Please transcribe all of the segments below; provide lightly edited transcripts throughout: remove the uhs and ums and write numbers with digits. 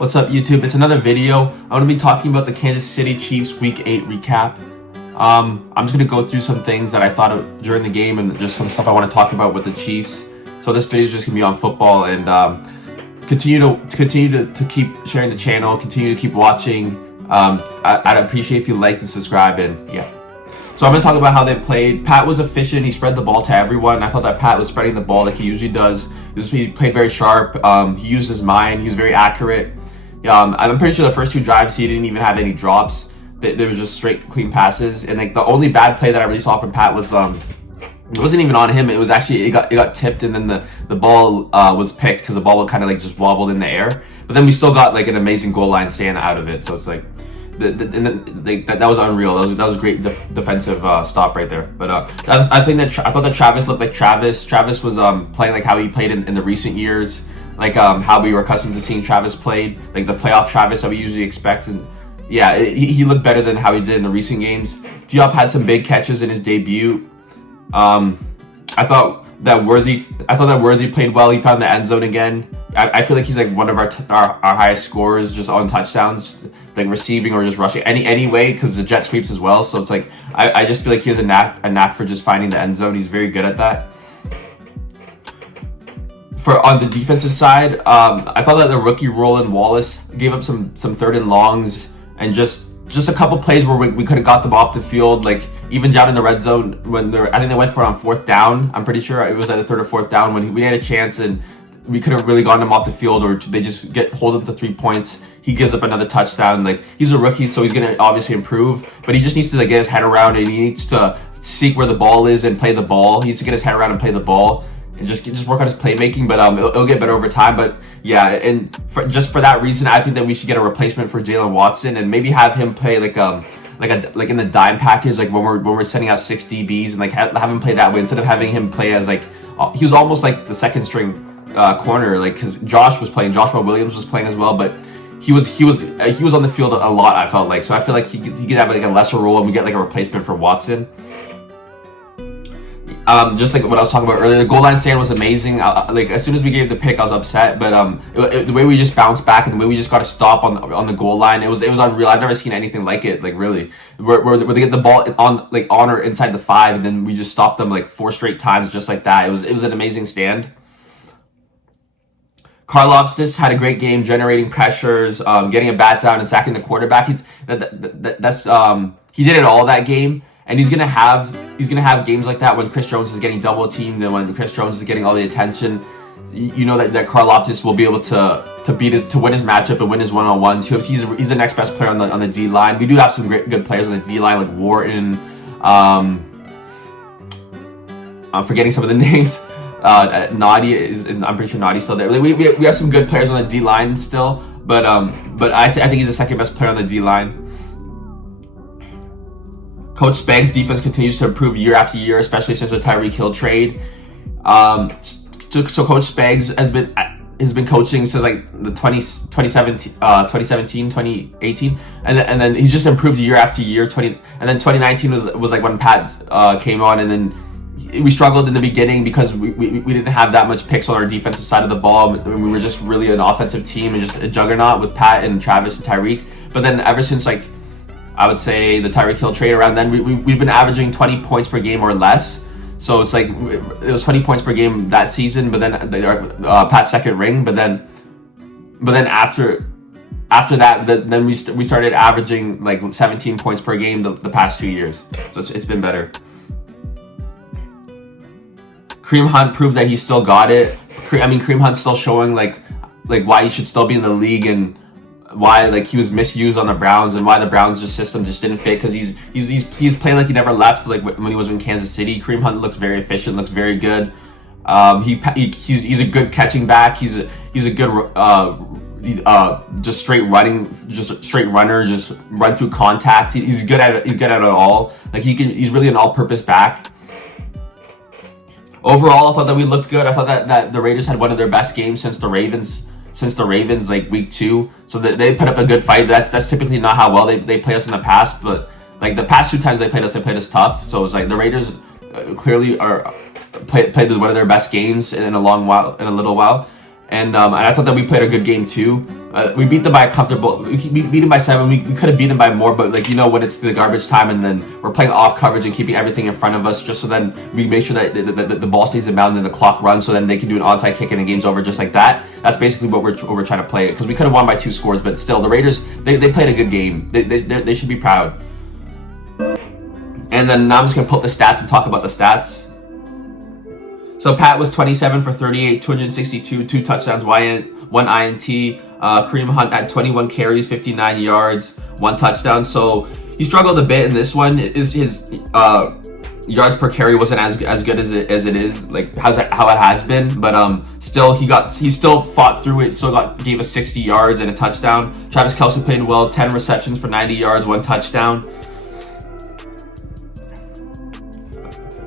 What's up, YouTube? It's another video. I'm going to be talking about the Kansas City Chiefs Week 8 recap. I'm just going to go through some things that I thought of during the game and just some stuff I want to talk about with the Chiefs. So this video is just going to be on football, and continue to keep sharing the channel, continue to keep watching. I'd appreciate if you liked and subscribe, and yeah. So I'm going to talk about how they played. Pat was efficient. He spread the ball to everyone. I thought that Pat was spreading the ball like he usually does. He played very sharp. He used his mind. He was very accurate. I'm pretty sure the first two drives he didn't even have any drops. There was just straight clean passes. And like the only bad play that I really saw from Pat was it wasn't even on him. It was actually it got tipped, and then the ball was picked because the ball kind of like just wobbled in the air. But then we still got like an amazing goal line stand out of it. So it's like that was unreal. That was a great defensive stop right there. But I thought that Travis looked like Travis. Travis was playing like how he played in the recent years, like how we were accustomed to seeing Travis played, like the playoff Travis that we usually expect. And yeah, he looked better than how he did in the recent games. Diop had some big catches in his debut. I thought that Worthy played well. He found the end zone again. I feel like he's like one of our highest scorers just on touchdowns, like receiving or just rushing any way, because the jet sweeps as well. So it's like I just feel like he has a knack for just finding the end zone. He's very good at that. On the defensive side, I thought that the rookie Roland Wallace gave up some third and longs, and just a couple plays where we could have got them off the field, like even down in the red zone when I think they went for it on fourth down. I'm pretty sure it was at the third or fourth down when we had a chance and we could have really gotten him off the field, or they just hold up the 3 points. He gives up another touchdown. Like, he's a rookie, so he's gonna obviously improve, but he just needs to like get his head around it. He needs to seek where the ball is and play the ball. He needs to get his head around and play the ball, and just work on his playmaking. But it'll get better over time. But yeah, and just for that reason, I think that we should get a replacement for Jalen Watson and maybe have him play like in the dime package, like when we're sending out 6 DBs, and like have him play that way instead of having him play as like he was almost like the second string corner, like because Joshua Williams was playing as well, but he was on the field a lot, I felt like. So I feel like he could have like a lesser role, and we get like a replacement for Watson. Just like what I was talking about earlier, the goal line stand was amazing. Like as soon as we gave the pick, I was upset, but the way we just bounced back and the way we just got a stop on the goal line, it was unreal. I've never seen anything like it. Like really, where they get the ball on or inside the 5, and then we just stopped them like 4 straight times just like that. It was an amazing stand. Karlaftis had a great game, generating pressures, getting a bat down and sacking the quarterback. He did it all that game, and he's gonna have games like that when Chris Jones is getting double teamed and when Chris Jones is getting all the attention. You know that Karlaftis will be able to win his matchup and win his one-on-ones. He's the next best player on the D line. We do have some good players on the D line like Wharton. I'm forgetting some of the names. Nadi is I'm pretty sure Nadi's still there. We have some good players on the D line still, but I think he's the second best player on the D line. Coach Spags' defense continues to improve year after year, especially since the Tyreek Hill trade. So Coach Spags has been coaching since like the 2017, 2018, and then he's just improved year after year. And then 2019 was like when Pat came on, and then we struggled in the beginning because we didn't have that much picks on our defensive side of the ball. We were just really an offensive team and just a juggernaut with Pat and Travis and Tyreek. But then ever since like I would say the Tyreek Hill trade, around then we've been averaging 20 points per game or less. So it's like it was 20 points per game that season, but then Pat's second ring. But then after that, then we started averaging like 17 points per game the past 2 years. So it's been better. Kareem Hunt proved that he still got it. Kareem Hunt's still showing like why he should still be in the league, and why like he was misused on the Browns, and why the Browns system just didn't fit, because he's playing like he never left, like when he was in Kansas City. Kareem Hunt looks very efficient, looks very good. He's a good catching back. He's a good just straight runner, just run through contact. He's good at it all. Like he's really an all-purpose back. Overall, I thought that we looked good. I thought that the Raiders had one of their best games since the Ravens like week 2. So that they put up a good fight. That's typically not how well they play us in the past, but like the past 2 times they played us tough. So it's like the Raiders clearly played one of their best games in a little while. And I thought that we played a good game too. We beat them by a comfortable. We beat them by 7. We could have beat them by more, but like, you know, when it's the garbage time and then we're playing off coverage and keeping everything in front of us, just so then we make sure that the ball stays in bounds and the clock runs, so then they can do an onside kick and the game's over just like that. That's basically what we're trying to play, because we could have won by 2 scores, but still, the Raiders, they played a good game. They should be proud. And then now I'm just gonna pull up the stats and talk about the stats. So Pat was 27 for 38, 262, 2 touchdowns, 1 INT. Kareem Hunt had 21 carries, 59 yards, 1 touchdown. So he struggled a bit in this one. His yards per carry wasn't as good as it is, like how it has been. But still he still fought through it. Still gave us 60 yards and a touchdown. Travis Kelce played well, 10 receptions for 90 yards, 1 touchdown.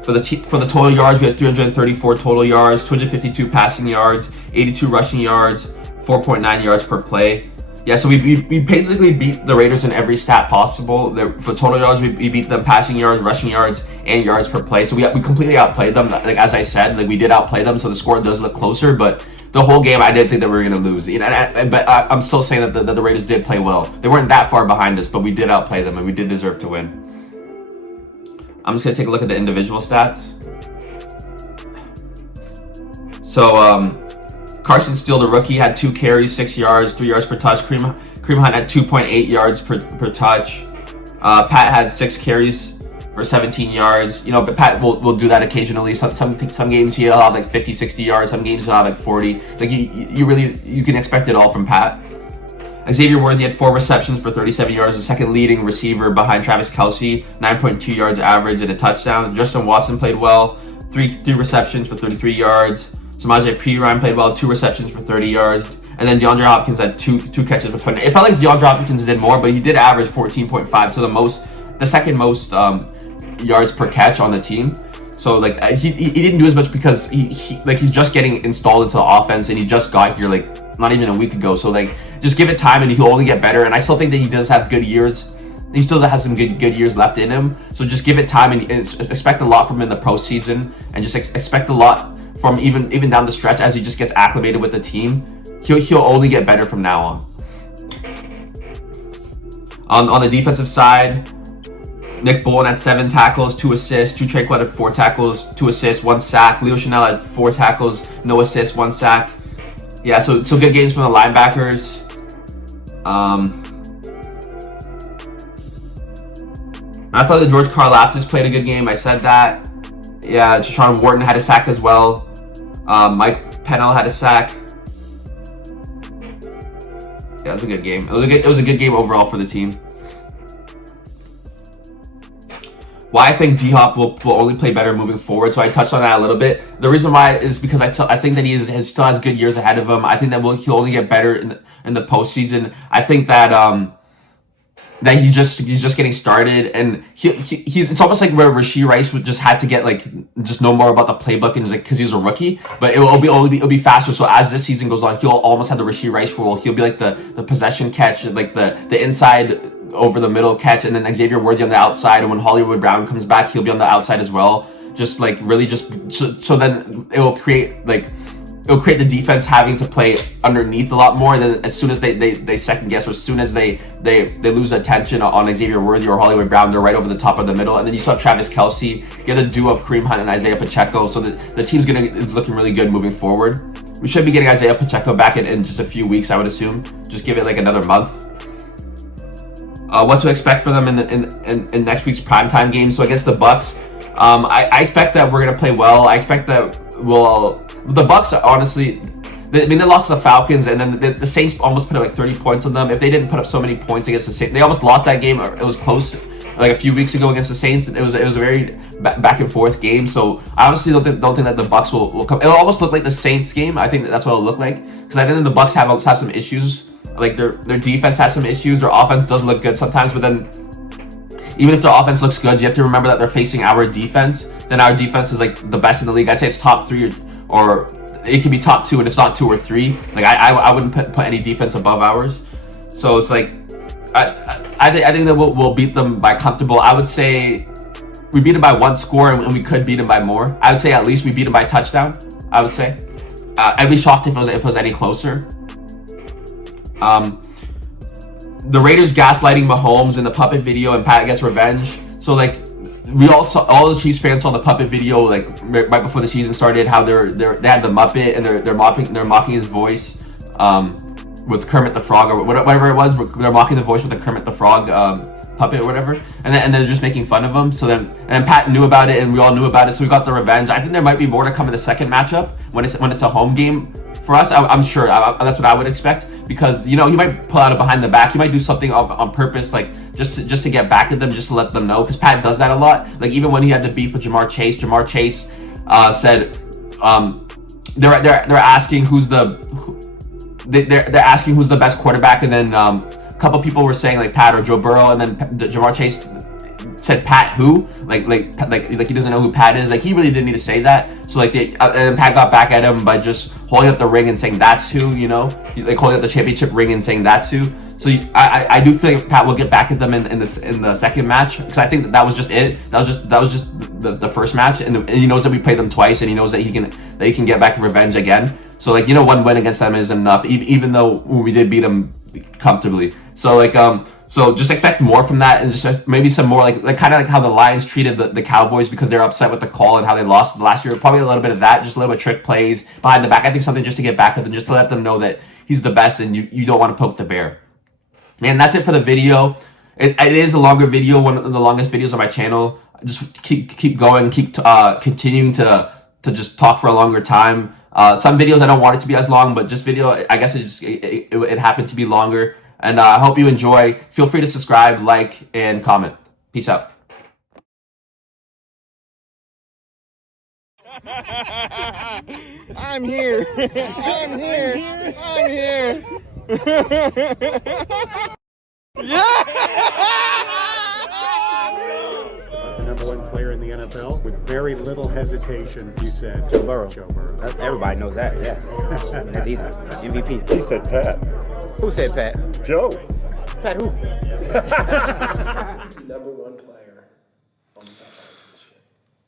For the total yards, we had 334 total yards, 252 passing yards, 82 rushing yards, 4.9 yards per play. Yeah, so we basically beat the Raiders in every stat possible. For total yards, we beat them passing yards, rushing yards, and yards per play. So we completely outplayed them. Like, as I said, like, we did outplay them, so the score does look closer. But the whole game, I didn't think that we were going to lose. You know, but I'm still saying that the Raiders did play well. They weren't that far behind us, but we did outplay them, and we did deserve to win. I'm just going to take a look at the individual stats. So, Carson Steele, the rookie, had 2 carries, 6 yards, 3 yards per touch. Kareem Hunt had 2.8 yards per touch. Pat had 6 carries for 17 yards. You know, but Pat will do that occasionally. Some games he'll have like 50, 60 yards. Some games he'll have like 40. Like, you can expect it all from Pat. Xavier Worthy had 4 receptions for 37 yards, the second leading receiver behind Travis Kelce, 9.2 yards average and a touchdown. Justin Watson played well, 3 receptions for 33 yards. Samaje Perine played well, 2 receptions for 30 yards. And then DeAndre Hopkins had 2 catches for 20. It felt like DeAndre Hopkins did more, but he did average 14.5, so the second most yards per catch on the team. So like he didn't do as much because he's just getting installed into the offense, and he just got here like not even a week ago. So like, just give it time and he'll only get better. And I still think that he does have good years. He still has some good years left in him. So just give it time and expect a lot from him in the postseason, and just expect a lot from even down the stretch as he just gets acclimated with the team. He'll only get better from now on. On the defensive side, Nick Bolton had 7 tackles, 2 assists. Drew Tranquill had 4 tackles, 2 assists, 1 sack. Leo Chanel had 4 tackles, no assists, 1 sack. Yeah, so good games from the linebackers. I thought that George Karlaftis played a good game. I said that. Yeah, Deshaun Wharton had a sack as well. Mike Pennell had a sack. Yeah, it was a good game. It was a good game overall for the team. Why I think D-Hop will only play better moving forward. So I touched on that a little bit. The reason why is because I think that he still has good years ahead of him. I think that he'll only get better in the postseason. I think that that he's just getting started, and he's it's almost like where Rashee Rice would just had to get like just know more about the playbook, and like because he's a rookie, but it'll be faster. So as this season goes on, he'll almost have the Rashee Rice role. He'll be like the possession catch, like the inside over the middle catch, and then Xavier Worthy on the outside. And when Hollywood Brown comes back, he'll be on the outside as well. Just like really so then it'll create the defense having to play underneath a lot more. Then as soon as they second guess, or as soon as they lose attention on Xavier Worthy or Hollywood Brown, they're right over the top of the middle. And then you saw Travis Kelce, you get a duo of Kareem Hunt and Isaiah Pacheco. So the team's is looking really good moving forward. We should be getting Isaiah Pacheco back in just a few weeks, I would assume. Just give it like another month. What to expect for them in next week's primetime game. So against the Bucks, I expect that we're gonna play well. I expect that the Bucks honestly, they lost to the Falcons, and then the Saints almost put up like 30 points on them. If they didn't put up so many points against the Saints, they almost lost that game. It was close, like a few weeks ago against the Saints. It was a very back and forth game. So I honestly don't think that the Bucks will come. It'll almost look like the Saints game. I think that's what it'll look like, because I think that the Bucks have some issues. Like their defense has some issues. Their offense does look good sometimes, but then even if their offense looks good, you have to remember that they're facing our defense. Then our defense is like the best in the league. I'd say it's top 3, or it could be top 2, and it's not 2 or 3. Like I wouldn't put any defense above ours. So it's like I think that we'll beat them by comfortable. I would say we beat them by 1 score, and we could beat them by more. I would say at least we beat them by touchdown. I would say I'd be shocked if it was any closer. The Raiders gaslighting Mahomes in the puppet video, and Pat gets revenge. So like, we all saw, all the Chiefs fans saw the puppet video like right before the season started. How they had the Muppet and they're mocking his voice with Kermit the Frog or whatever it was. They're mocking the voice with the Kermit the Frog puppet or whatever, and then just making fun of him. So then Pat knew about it, and we all knew about it. So we got the revenge. I think there might be more to come in the second matchup when it's a home game. For us, I'm sure that's what I would expect, because you know he might pull out a behind the back. He might do something on purpose, like just to get back at them, just to let them know. Because Pat does that a lot. Like even when he had the beef with Jamar Chase said they're asking they're asking who's the best quarterback, and then a couple people were saying like Pat or Joe Burrow, and then Jamar Chase said Pat who, like he doesn't know who Pat is. Like he really didn't need to say that. So like and Pat got back at him by just holding up the ring and saying that's who, you know, like holding up the championship ring and saying that's who. So I do feel like Pat will get back at them in the second match, because I think that was just it. That was just the first match, and he knows that we played them twice, and he knows that he can get back revenge again. So like, you know, one win against them is enough, even though we did beat them comfortably. So like so just expect more from that, and just maybe some more like kind of like how the Lions treated the Cowboys because they're upset with the call and how they lost last year. Probably a little bit of that, just a little bit of trick plays behind the back. I think something just to get back at them, just to let them know that he's the best and you don't want to poke the bear. And that's it for the video. It is a longer video, one of the longest videos on my channel. Just keep going, continuing to just talk for a longer time. Some videos I don't want it to be as long, but just video, I guess it happened to be longer. And I hope you enjoy. Feel free to subscribe, like, and comment. Peace out. I'm here. I'm here. I'm here. Yeah! The number one player in the NFL, with very little hesitation, you said Joe Burrow. Joe Burrow. Everybody knows that, yeah. I mean, that's easy. MVP. He said Pat. Who said Pat? Joe. Pat who? Number one player on the top five this year.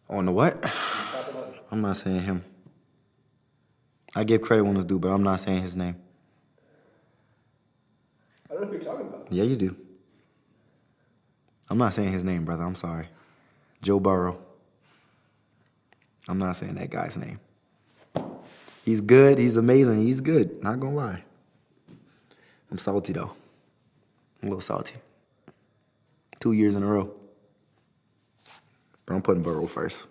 On the what? I'm not saying him. I give credit when it's due, but I'm not saying his name. I don't know who you're talking about. Yeah, you do. I'm not saying his name, brother. I'm sorry. Joe Burrow. I'm not saying that guy's name. He's good. He's amazing. He's good. Not gonna lie. I'm salty, though. I'm a little salty. 2 years in a row. But I'm putting Burrow first.